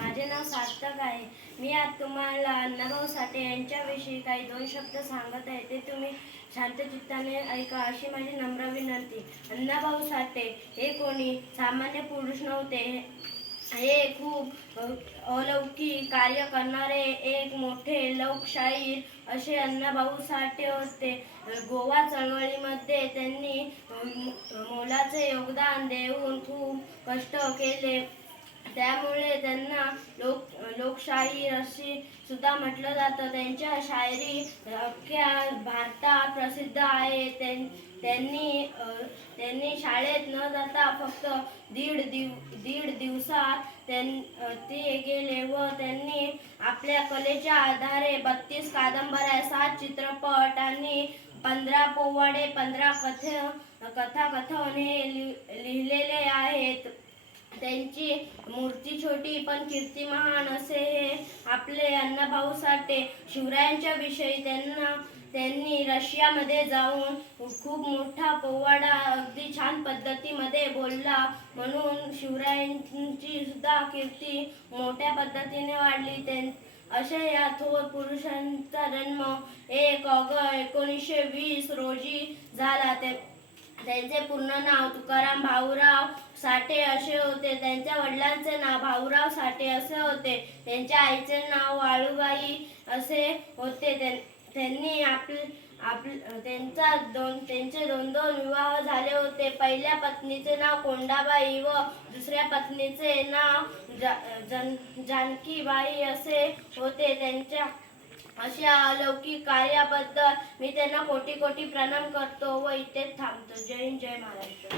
माझे नाव सार्थक आहे. मी आज तुम्हाला अण्णाभाऊ साठे यांच्याविषयी काही 2 शब्द सांगत आहे. ते तुम्ही शांत चित्ताने ऐका अशी माझी नम्र विनंती. अण्णाभाऊ साठे हे कोणी सामान्य पुरुष नव्हते. हे खूप अलौकिक कार्य करणारे एक मोठे लोकशाहीर असे अण्णाभाऊ साठे होते. गोवा चळवळीमध्ये त्यांनी मोलाचे योगदान देऊन खूप कष्ट केले. त्यामुळे त्यांना लोकशाहीर अशी सुद्धा म्हटलं जातं. त्यांच्या शायरी अख्ख्या भारतात प्रसिद्ध आहे. त्यांनी शाळेत न जाता फक्त दीड दिवसात ते गेले व त्यांनी आपल्या कलेच्या आधारे 32 कादंबऱ्या, 7 चित्रपट आणि 15 पोवाडे, 15 कथाकथन हे लिहिलेले आहेत. त्यांची मूर्ती छोटी पण कीर्ती महान असे हे आपले अण्णाभाऊ साठे. शिवरायांच्या विषयी त्यांनी रशियामध्ये जाऊन खूप मोठा पोवाडा अगदी छान पद्धतीमध्ये बोलला, म्हणून शिवरायांची सुद्धा कीर्ती मोठ्या पद्धतीने वाढली. अशा या थोर पुरुषांचा जन्म 1 ऑगस्ट 1920 रोजी झाला. त्यांचे पूर्ण नाव तुकाराम भाऊराव साठे असे होते. त्यांच्या वडिलांचे नाव भाऊराव साठे असे होते. त्यांच्या आईचे नाव वाळूबाई असे होते. त्यांनी त्यांचे दोन विवाह झाले होते. पहिल्या पत्नीचे नाव कोंडाबाई व दुसऱ्या पत्नीचे नाव जानकीबाई असे होते. त्यांच्या अशा अलौकिक कार्याबद्दल मी त्यांना कोटी कोटी प्रणाम करतो व इथेच थांबतो. जय हिंद, जय महाराष्ट्र.